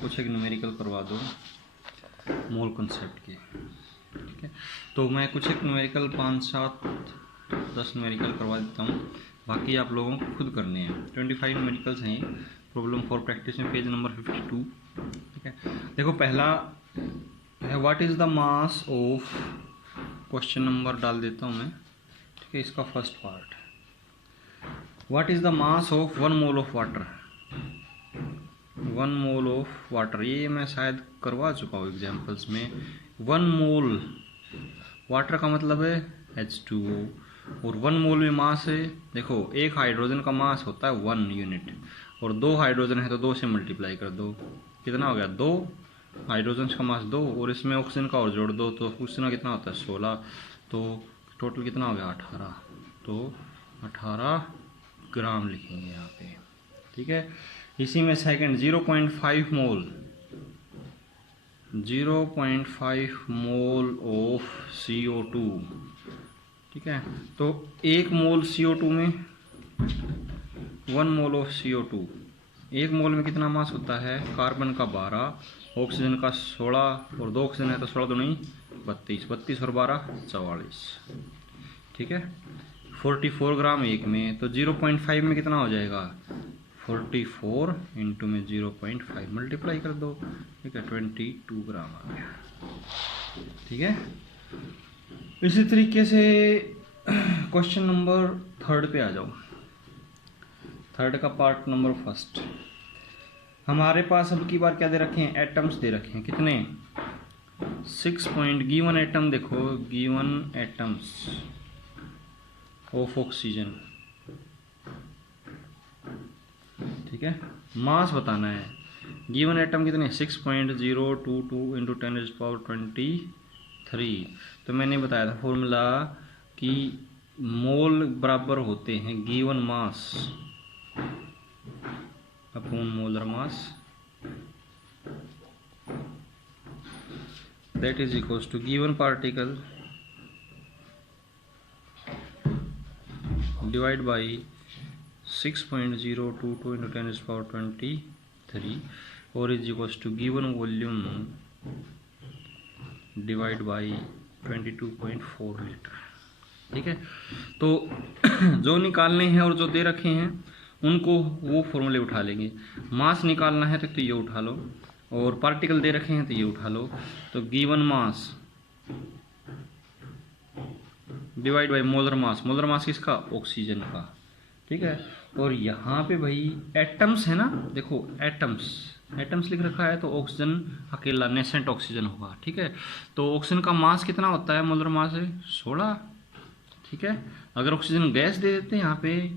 कुछ एक न्यूमेरिकल करवा दो मोल कॉन्सेप्ट के। ठीक है, तो मैं कुछ एक न्यूमेरिकल 5, 7, 10 न्यूमेरिकल करवा देता हूँ, बाकी आप लोगों को खुद करने हैं। 25 न्यूमेरिकल्स हैं, प्रॉब्लम फॉर प्रैक्टिस में पेज नंबर 52। ठीक है, देखो पहला है what is the mass of, question number डाल देता हूँ मैं। ठीक है, इसका first part, what is the mass of 1 mole of water. 1 mole of water, ये मैं शायद करवा चुका हूँ एग्जाम्पल्स में। 1 मोल वाटर का मतलब है H2O, और 1 मोल में मास है, देखो एक हाइड्रोजन का मास होता है 1 यूनिट, और 2 हाइड्रोजन है तो 2 से मल्टीप्लाई कर दो, कितना हो गया 2। हाइड्रोजन का मास 2 और इसमें ऑक्सीजन का और जोड़ दो तो ऑक्सीजन का कितना होता है 16, तो टोटल कितना हो गया 18, तो 18 ग्राम लिखेंगे यहाँ पे। ठीक है, इसी में second 0.5 mole, 0.5 mole of CO2। ठीक है, तो 1 मोल CO2 में 1 मोल ऑफ CO2, 1 मोल में कितना मास होता है, कार्बन का 12, ऑक्सीजन का 16, और 2 ऑक्सीजन है तो 16 दूनी 32, 32 और 12 44। ठीक है, 44 ग्राम एक में, तो 0.5 में कितना हो जाएगा 44 इंटू में 0.5 मल्टीप्लाई कर दो। ठीक है, 22 ग्राम आ गया। ठीक है, इसी तरीके से क्वेश्चन नंबर 3 पे आ जाओ। 3 का पार्ट नंबर फर्स्ट, हमारे पास अब की बार क्या दे रखे हैं, एटम्स दे रखे हैं, कितने 6 पॉइंट, गिवन एटम देखो, गिवन एटम्स ऑफ ऑक्सीजन। ठीक है, मास बताना है, गिवन एटम कितने 6.022 इंटू 10⁻23। तो मैंने बताया था फॉर्मूला कि मोल बराबर होते हैं given mass upon molar mass, that is equals to given particle divide by 6.022 into 10⁻23 और is equals to given volume divide by 22.4 litre. ठीक है, तो जो निकालने हैं और जो दे रखे हैं उनको वो फॉर्मूले उठा लेंगे। मास निकालना है तो ये उठा लो, और पार्टिकल दे रखे हैं तो ये उठा लो। तो given mass divide by molar mass, molar mass किसका, ऑक्सीजन का। ठीक है, और यहाँ पे भाई एटम्स है ना, देखो एटम्स, एटम्स लिख रखा है तो ऑक्सीजन अकेला नेसेंट ऑक्सीजन होगा। ठीक है, तो ऑक्सीजन का मास कितना होता है, मोलर मास है 16। ठीक है, अगर ऑक्सीजन गैस दे देते हैं यहाँ पे,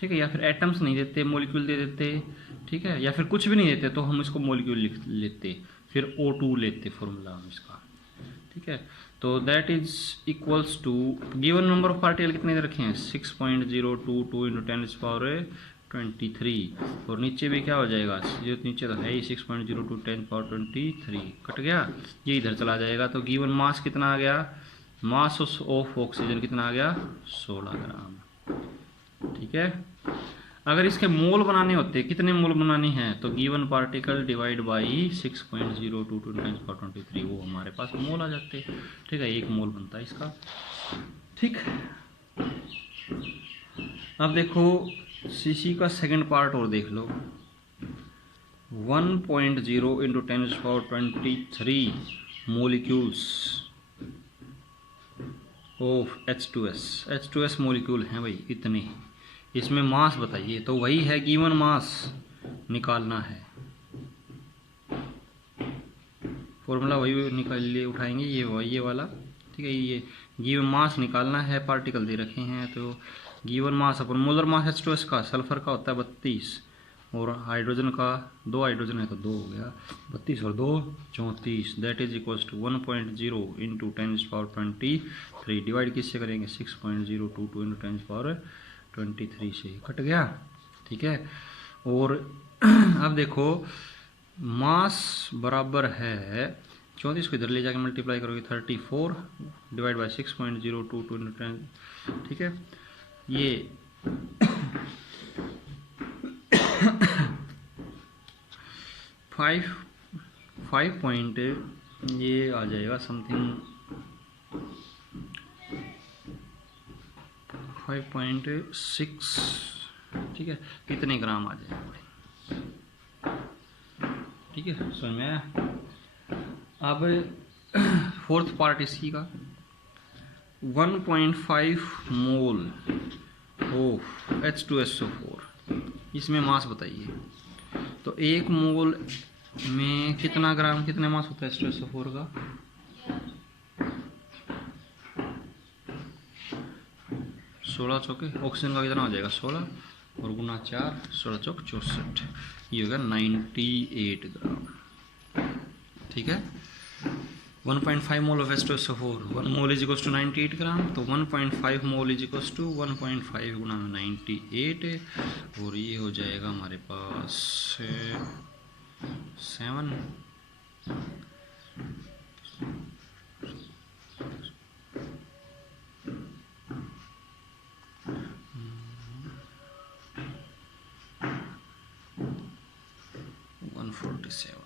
ठीक है, या फिर एटम्स नहीं देते, मॉलिक्यूल दे देते, ठीक है, या फिर कुछ भी नहीं देते तो हम इसको मॉलिक्यूल लिख लेते, फिर O2 लेते फॉर्मूला हम इसका। ठीक है, तो that is equals to given number of particle कितने दे रखे हैं 6.022 इंटू 10⁻23, और नीचे भी क्या हो जाएगा, जो नीचे तो है ही 6.02 10⁻23 कट गया, ये इधर चला जाएगा। तो गिवन मास कितना आ गया, मास ऑफ ऑक्सीजन कितना आ गया 16 ग्राम। ठीक है, अगर इसके मोल बनाने होते, कितने मोल बनाने हैं, तो गिवन पार्टिकल डिवाइड बाई 6.022 10⁻23, वो हमारे पास मोल आ जाते। ठीक है, 1 मोल बनता है इसका। ठीक, अब देखो सीसी का सेकंड पार्ट और देख लो, 1.0 into 10⁻23 molecules of H2S molecule हैं भाई इतने, इसमें मास बताइए, तो वही है गिवन मास निकालना है, फॉर्मूला वही निकाल लिए उठाएंगे, ये वाला। ठीक है, ये गिवन मास निकालना है, पार्टिकल दे रखे हैं, तो गिवन मास अपन मोलर मास H2S का, सल्फर का होता है 32, और हाइड्रोजन का 2 हाइड्रोजन है तो 2 हो गया, 32 और 2 34, that is equals to 1.0 into 10⁻23 divide किससे करेंगे 6.022 इंटू 10⁻23 से, कट गया। ठीक है, और अब देखो मास बराबर है 34 को इधर ले जाके मल्टीप्लाई करोगे 34 डिवाइड बाई 6.022 इंटू 10। ठीक है, ये 5 5 पॉइंट ये आ जाएगा समथिंग 5.6, ठीक है, कितने ग्राम आ जाएगा, ठीक है, समझ में आया। अब फोर्थ पार्ट इसी का 1.5 मोल ऑफ H2SO4, इसमें मास बताइए। तो 1 मोल में कितना ग्राम, कितने मास होता है H2SO4 का? 16 चौके, ऑक्सीजन का कितना हो जाएगा 16 और गुना 4, 16 चौक 64, ये होगा 98 ग्राम, ठीक है। 1.5 mole of H2SO4, 1 mole is equals to 98 gram, तो 1.5 मोल इज इक्वल्स टू 1.5 गुना 98, और ये हो जाएगा हमारे पास 7 147।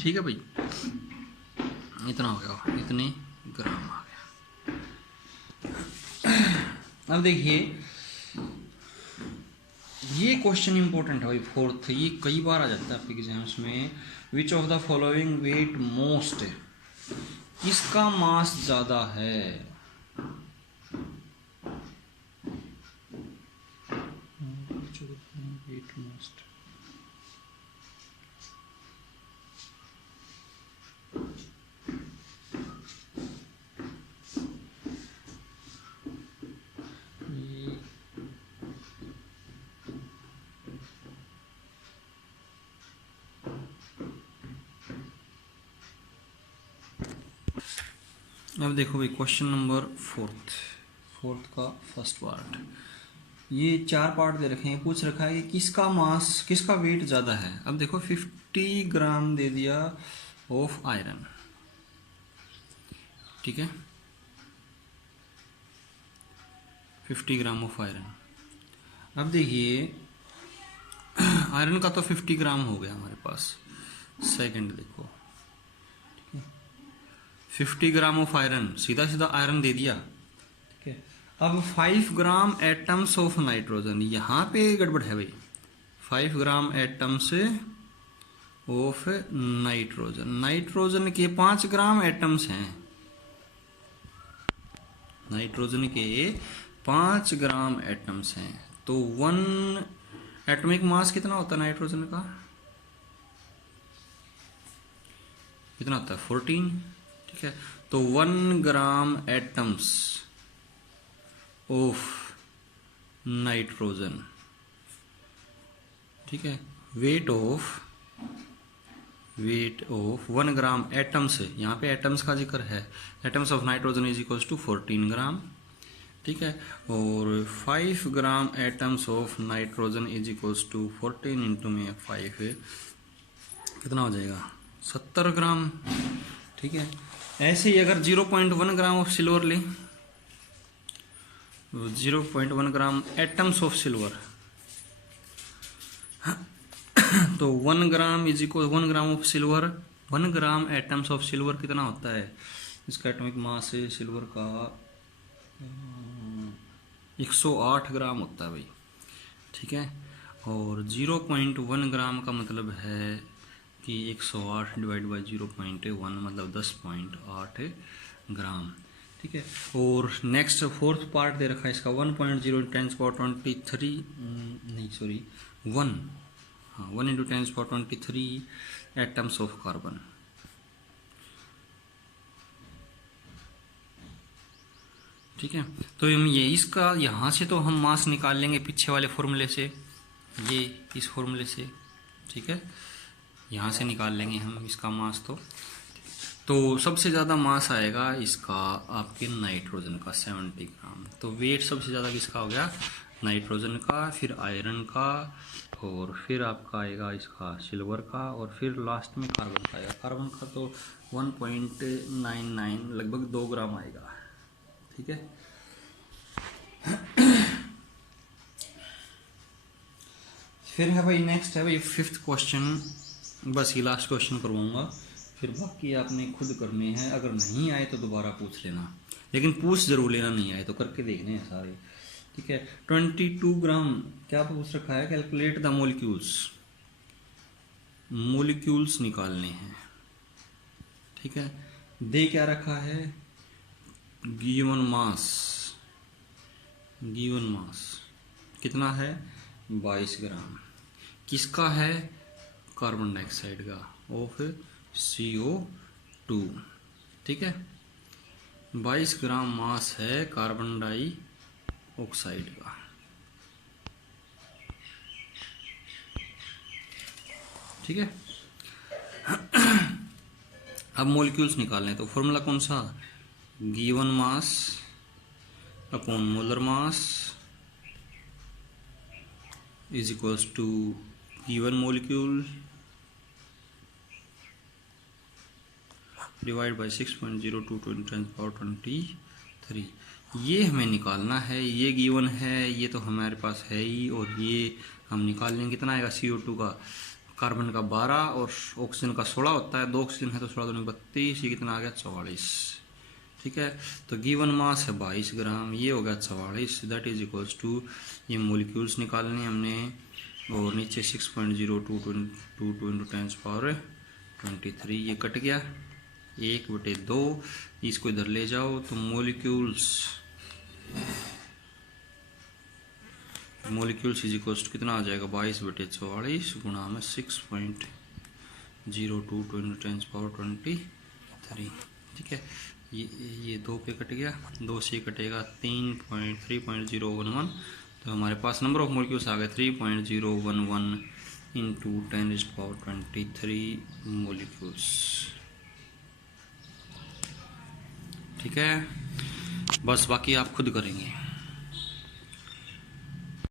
ठीक है भाई, इतना हो गया, इतने ग्राम आ गया। अब देखिए ये क्वेश्चन इंपॉर्टेंट है भाई, फोर्थ, ये कई बार आ जाता है आपके एग्जाम्स में। Which of the following weight most, किसका मास ज्यादा है? वेट मोस्ट, अब देखो भाई क्वेश्चन नंबर फोर्थ का फर्स्ट पार्ट, ये 4 पार्ट दे रखे हैं, पूछ रखा है कि किसका मास, किसका वेट ज़्यादा है। अब देखो 50 ग्राम दे दिया ऑफ आयरन, ठीक है, 50 ग्राम ऑफ आयरन। अब देखिए आयरन का तो 50 ग्राम हो गया हमारे पास, सेकंड देखो 50 ग्राम ऑफ आयरन, सीधा सीधा आयरन दे दिया, ठीक है। अब 5 ग्राम एटम्स ऑफ नाइट्रोजन, यहाँ पे गड़बड़ है भाई, 5 ग्राम एटम्स ऑफ नाइट्रोजन, नाइट्रोजन के 5 ग्राम एटम्स हैं, नाइट्रोजन के 5 ग्राम एटम्स हैं, तो 1 एटॉमिक मास कितना होता है नाइट्रोजन का, कितना होता है 14, ठीक है। तो 1 ग्राम एटम्स ऑफ नाइट्रोजन, ठीक है, वेट ऑफ 1 ग्राम एटम्स, यहाँ पे एटम्स का जिक्र है, atoms of nitrogen is equals to 14 gram, ठीक है। और 5 ग्राम atoms of nitrogen is equals to 14 into में 5 कितना हो जाएगा 70 ग्राम, ठीक है। ऐसे ही अगर 0.1 ग्राम ऑफ सिल्वर लें, 0.1 ग्राम एटम्स ऑफ सिल्वर, तो 1 gram is equal 1 gram of silver, 1 gram atoms of silver कितना होता है, इसका एटॉमिक मास है सिल्वर का 108 ग्राम होता है भाई, ठीक है। और 0.1 ग्राम का मतलब है कि 108 डिवाइड बाई 0.1 मतलब 10.8 ग्राम, ठीक है। और नेक्स्ट फोर्थ पार्ट दे रखा है इसका 1.0 × 10⁻23 नहीं सॉरी 1 × 10⁻23 एटम्स ऑफ कार्बन, ठीक है। तो हम ये इसका यहाँ से तो हम मास निकाल लेंगे पीछे वाले फॉर्मूले से, ये इस फॉर्मूले से, ठीक है, यहाँ से निकाल लेंगे हम इसका मास, तो तो सबसे ज़्यादा मास आएगा इसका आपके नाइट्रोजन का 70 ग्राम। तो वेट सबसे ज़्यादा किसका हो गया? नाइट्रोजन का, फिर आयरन का, और फिर आपका आएगा इसका सिल्वर का, और फिर लास्ट में कार्बन का आएगा। कार्बन का तो 1.99 लगभग 2 ग्राम आएगा। ठीक है। फिर है भाई नेक्स्ट है भाई 5th क्वेश्चन। बस ये लास्ट क्वेश्चन करवाऊंगा, फिर बाकी आपने खुद करने हैं। अगर नहीं आए तो दोबारा पूछ लेना, लेकिन पूछ जरूर लेना, नहीं आए तो करके देखने हैं सारे। ठीक है। 22 ग्राम क्या पूछ रखा है? कैलकुलेट द मोलिक्यूल्स, मोलिक्यूल्स निकालने हैं। ठीक है। दे क्या रखा है? गिवन मास, गिवन मास कितना है? 22 ग्राम। किसका है? कार्बन डाइऑक्साइड का, ऑफ CO2। ठीक है। 22 ग्राम मास है कार्बन डाइऑक्साइड का। ठीक है। अब मोलिक्यूल्स निकालने, तो फॉर्मूला कौन सा? Given mass upon molar mass is equals to given molecule divide by 6.02 × 10⁻23। ये हमें निकालना है। ये गिवन है, ये तो हमारे पास है ही, और ये हम निकाल लेंगे। कितना आएगा? CO2 का, कार्बन का 12 और ऑक्सीजन का 16 होता है। 2 ऑक्सीजन है तो 16 दूनी 32, ये कितना आ गया? 44। ठीक है। तो गिवन मास है 22 ग्राम, ये हो गया 44। दैट इज इक्वल्स टू, ये मोलिक्यूल्स निकालने हमने, और नीचे 6.02 × 10⁻23, ये कट गया 1/2। इसको इधर ले जाओ तो मोलिक्यूल्स इज इक्वल्स टू कितना आ जाएगा? 22/44 गुणा में 6.02 × 10⁻23। ठीक है। ये 2 पे कट गया, 2 से कटेगा 3.011। तो हमारे पास नंबर ऑफ मोलिक्यूल्स आ गए 3.011 × 10⁻23 मोलिक्यूल्स। ठीक है। बस बाकी आप खुद करेंगे।